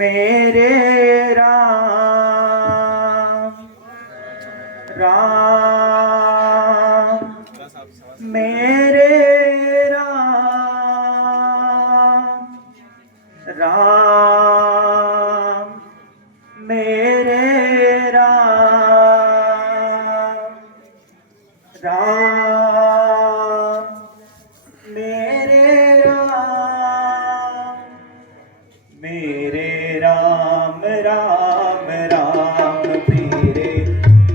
मेरे राम राम मेरे राम राम मेरे राम राम मेरे राम मेरे राम राम राम मेरे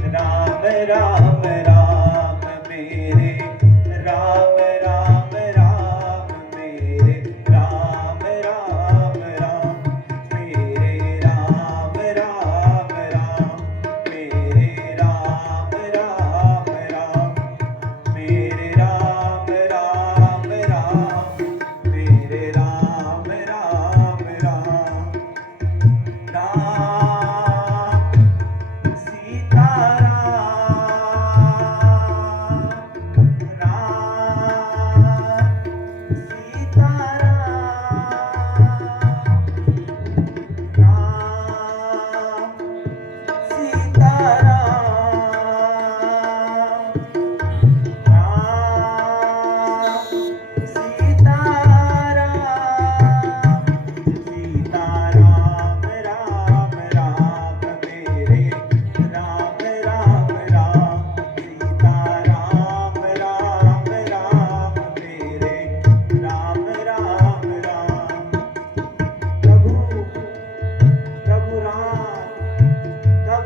राम राम राम मेरे राम राम राम मेरे राम राम राम मेरे राम राम राम मेरे राम राम राम मेरे राम राम राम मेरे राम राम राम राम सीता राम सीता राम सीता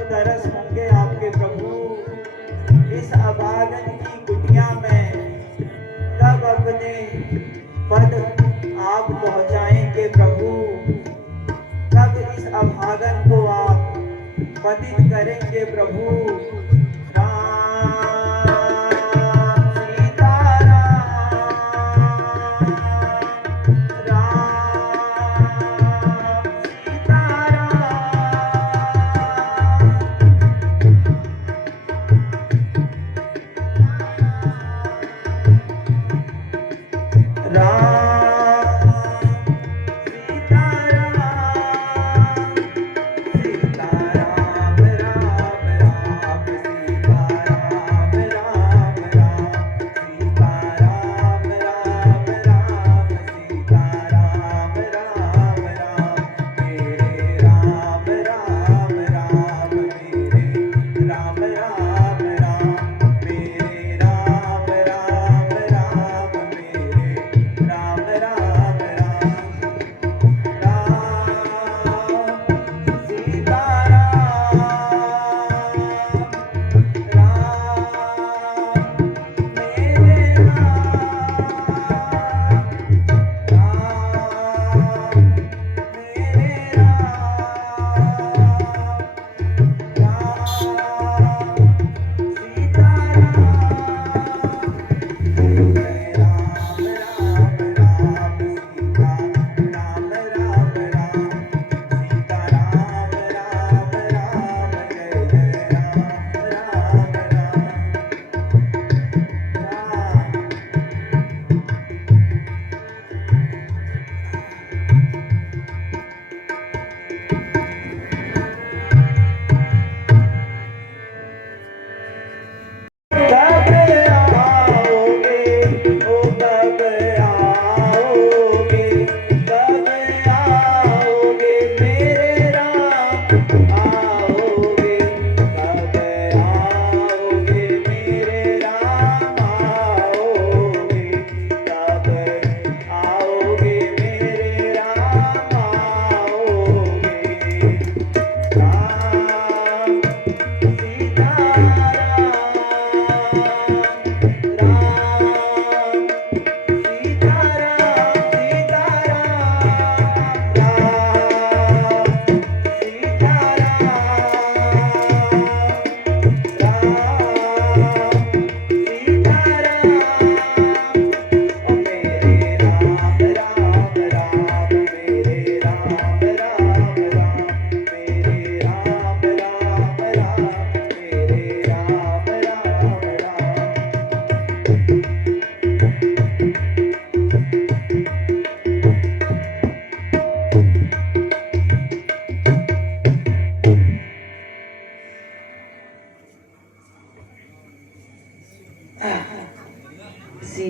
तरस होंगे आपके प्रभु इस अभागन की कुटिया में, कब अपने पद आप पहुंचाएंगे प्रभु, कब इस अभागन को आप पतित करेंगे प्रभु।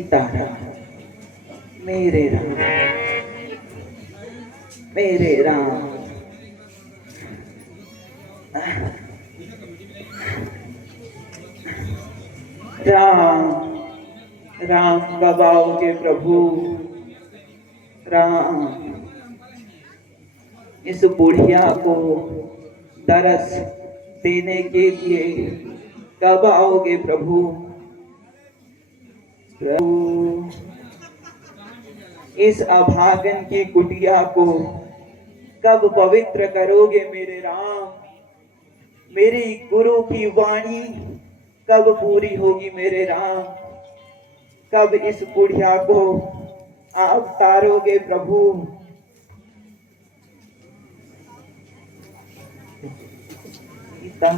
सीताराम मेरे राम मेरे राम। राम राम कब आओगे प्रभु? राम इस बुढ़िया को दरस देने के लिए कब आओगे प्रभु? प्रभु इस अभागन की कुटिया को कब पवित्र करोगे मेरे राम? मेरी गुरु की वाणी कब पूरी होगी मेरे राम? कब इस बुढ़िया को आप तारोगे प्रभु? सीता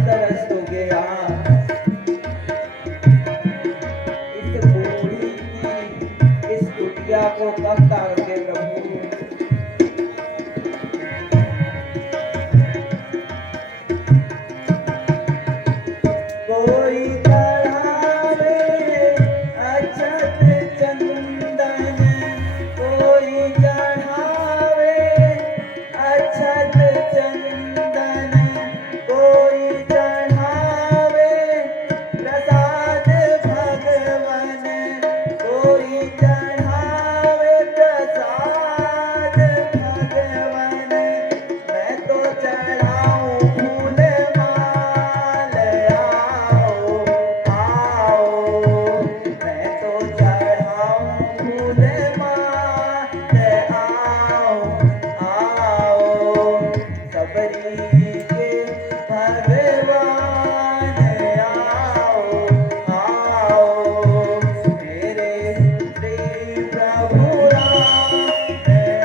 तरस हो गया। इस बूढ़ी की इस कुटिया को कब तारोगे प्रभु? कोई चढ़ावे अक्षत चंदन, कोई चढ़ावे अक्षत चंदन, कोई चढ़ावे प्रसाद भगवन, कोई चढ़ावे प्रसाद भगवन। मैं तो चढ़ाऊं फूल माल, आओ आओ। मैं तो चढ़ाऊं फूल माल, आओ आओ। सबरी के भगवान, आओ आओ। मेरे श्री प्रभु राम,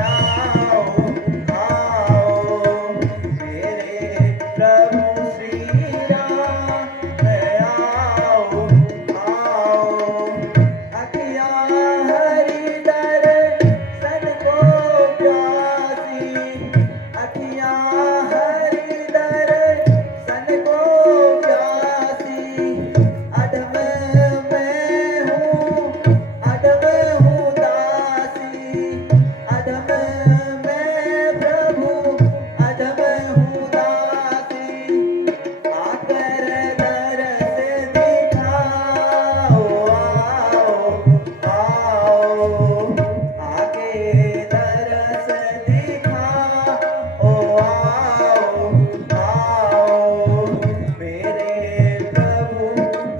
आओ आओ। मेरे प्रभु श्री राम, आओ आओ। अखियाँ हरि दर्शन को प्यासी, अखियाँ हरि दर्शन को प्यासी। अधम मैं हूँ, अधम हूँ दासी, अधम मैं प्रभु, अधम हूँ दासी। आकर दरस दिखाओ, आओ आओ। आके दरस दिखाओ, आओ आओ। मेरे प्रभु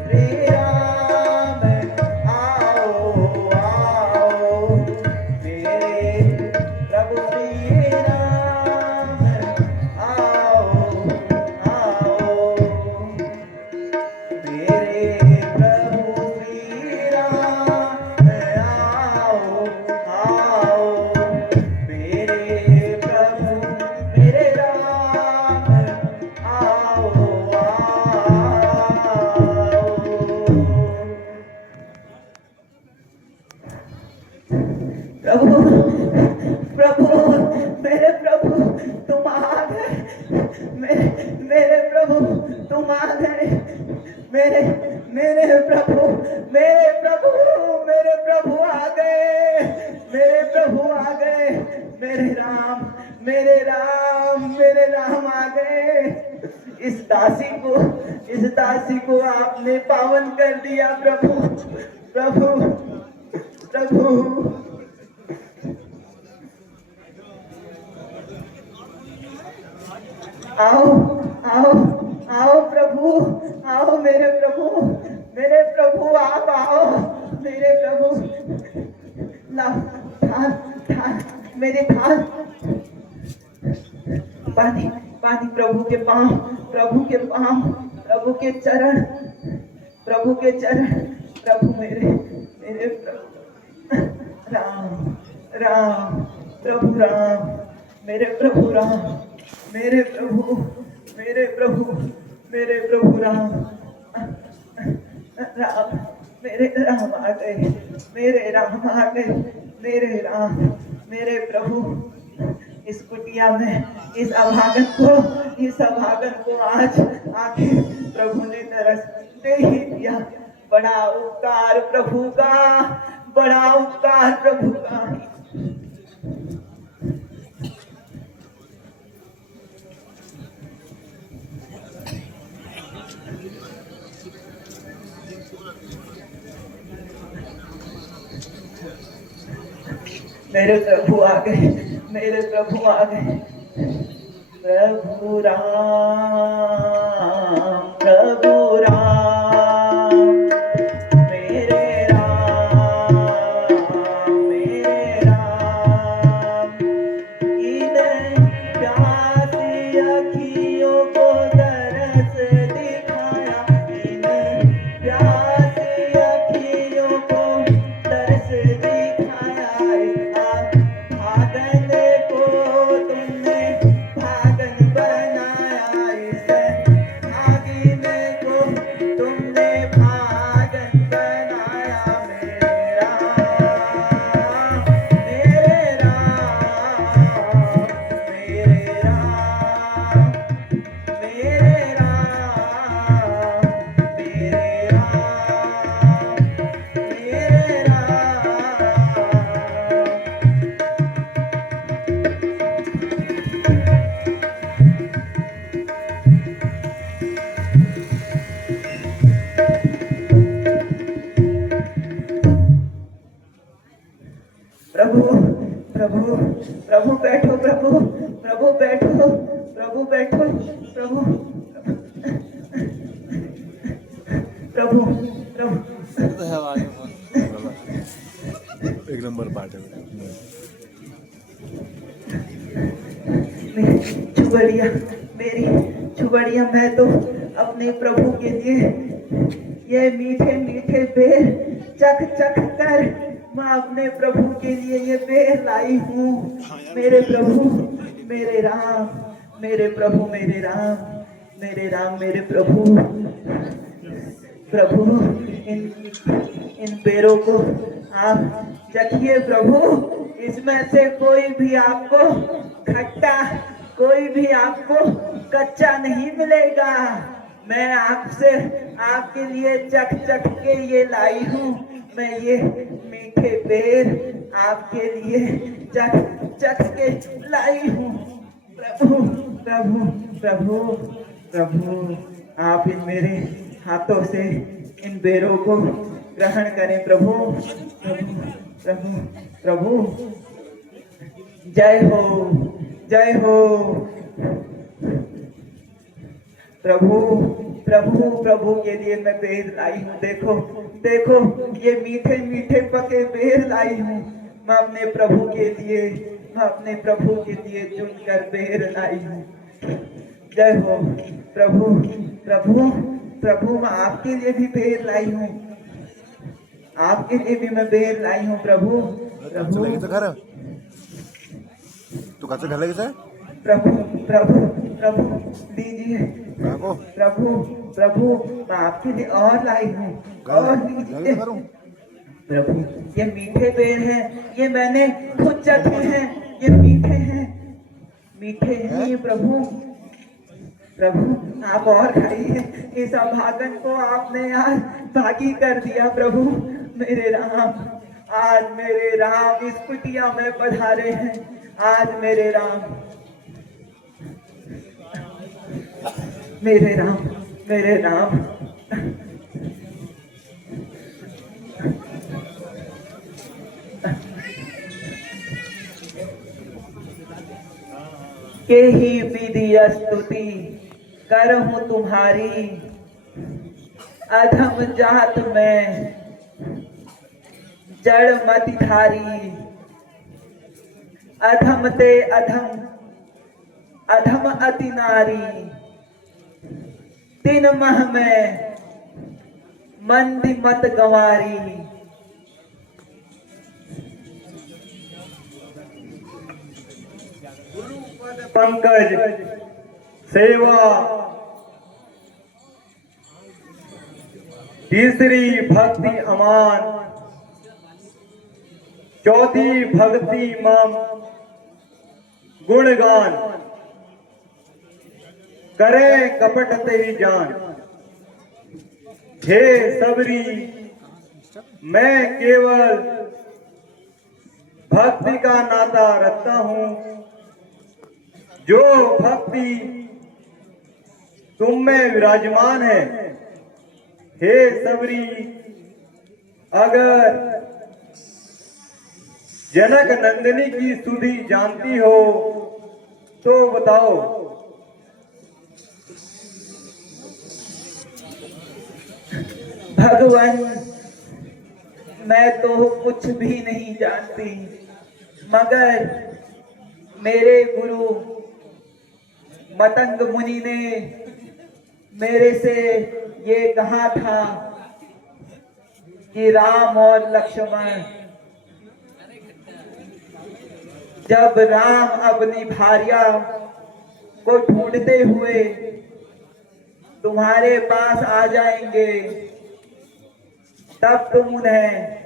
श्री राम, आओ आओ। मेरे प्रभु श्री राम, आओ आओ। मेरे प्रभु श्री राम, आओ आओ। मेरे प्रभु मेरे राम, आओ आओ। प्रभु प्रभु, मेरे प्रभु तुम आ गए। मेरे प्रभु तुम आ गए। मेरे मेरे प्रभु मेरे प्रभु मेरे प्रभु आ गए। मेरे प्रभु आ गए। मेरे राम मेरे राम मेरे राम आ गए। इस दासी को आपने पावन कर दिया प्रभु प्रभु प्रभु। आओ आओ आओ प्रभु, आओ मेरे प्रभु आप आओ मेरे प्रभु। लाओ थाल थाल मेरे थाल। पानी पानी प्रभु के पाँव, प्रभु के पाँव, प्रभु के चरण, प्रभु के चरण। प्रभु मेरे मेरे प्रभु राम राम, प्रभु राम, मेरे प्रभु राम, मेरे प्रभु मेरे प्रभु मेरे प्रभु राम राम। मेरे राम आ गए। मेरे राम आ गए। मेरे राम मेरे प्रभु। इस कुटिया में इस अभागन को आज आखिर प्रभु ने तरस दे ही दिया। बड़ा उपकार प्रभु का, बड़ा उपकार प्रभु का। मेरे प्रभु आ गए। मेरे प्रभु आ गए। प्रभु राम प्रभु राम, मेरे राम मेरे राम। इन प्यासी अखियों को तरस दिखाया, इन प्यासी अखियों को तरस दिखाया। भागन को तुमने भागन बनाया, इस भागन प्रभु बैठो प्रभु प्रभु प्रभु एक नंबर पार्ट है छुबड़िया मेरी छुबड़िया, मैं तो अपने प्रभु के लिए ये मीठे मीठे बेर चख चख कर मैं अपने प्रभु के लिए ये बेर लाई हूँ। मेरे प्रभु मेरे राम, मेरे प्रभु मेरे राम, मेरे राम मेरे प्रभु। प्रभु इन बेरों को आप चखिए प्रभु, इसमें से कोई भी आपको खट्टा, कोई भी आपको कच्चा नहीं मिलेगा। मैं आपसे आपके लिए चख चख के ये लाई हूँ, मैं ये मीठे बेर आपके लिए चख चख के लाई हूँ। प्रभु प्रभु प्रभु प्रभु, आप इन मेरे हाथों से इन बेरों को ग्रहण करें प्रभु प्रभु प्रभु प्रभु। जय हो जय हो प्रभु प्रभु प्रभु के लिए मैं बेर लाई हूँ। देखो देखो ये मीठे मीठे पके बेर लाई हूँ मैं अपने प्रभु के लिए, मैं अपने प्रभु के लिए चुनकर बेर लाई हूँ। जय हो प्रभु प्रभु प्रभु, मैं आपके लिए भी बेर लाई हूँ, आपके लिए भी मैं बेर लाई हूँ प्रभु प्रभु तू कैसे घर लगे प्रभु प्रभु प्रभु दीजिए प्रभु प्रभु, मैं आपके लिए और लाई हूँ और दीजिए प्रभु। ये मीठे बेर हैं, ये मैंने खुद चखे हैं, ये मीठे हैं, मीठे हैं ये प्रभु प्रभु। आप और खाइए, इस अभागन को आपने आज भागी कर दिया प्रभु मेरे राम। आज मेरे राम इस कुटिया में पधारे हैं, आज मेरे राम, मेरे राम, मेरे राम। के ही विधि स्तुति करहूं तुम्हारी, अधम जात में जड़ मति धारी। अधम ते अधम, अधम अति नारी, तीन मह में मंदी मत गंवारी। पंकज सेवा, तीसरी भक्ति अमान, चौथी भक्ति मम गुणगान। करे कपट तेरी जान, हे सबरी मैं केवल भक्ति का नाता रखता हूँ। जो भक्ति तुम में विराजमान है, हे सबरी अगर जनक नंदिनी की सुधि जानती हो तो बताओ। भगवान मैं तो कुछ भी नहीं जानती, मगर मेरे गुरु मतंग मुनि ने मेरे से ये कहा था कि राम और लक्ष्मण, जब राम अपनी भार्या को ढूंढते हुए तुम्हारे पास आ जाएंगे, तब तुम उन्हें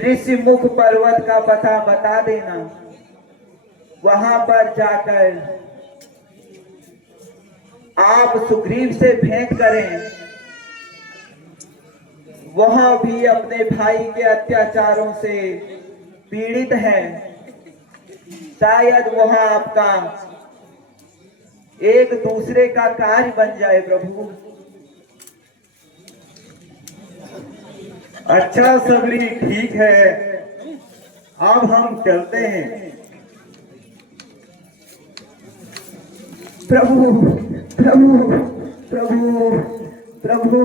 ऋषिमुख पर्वत का पता बता देना। वहां पर जाकर आप सुग्रीव से भेंट करें। वह भी अपने भाई के अत्याचारों से पीड़ित है, शायद वह आपका एक दूसरे का कार्य बन जाए प्रभु। अच्छा सबरी, ठीक है, अब हम चलते हैं। प्रभु प्रभु प्रभु प्रभु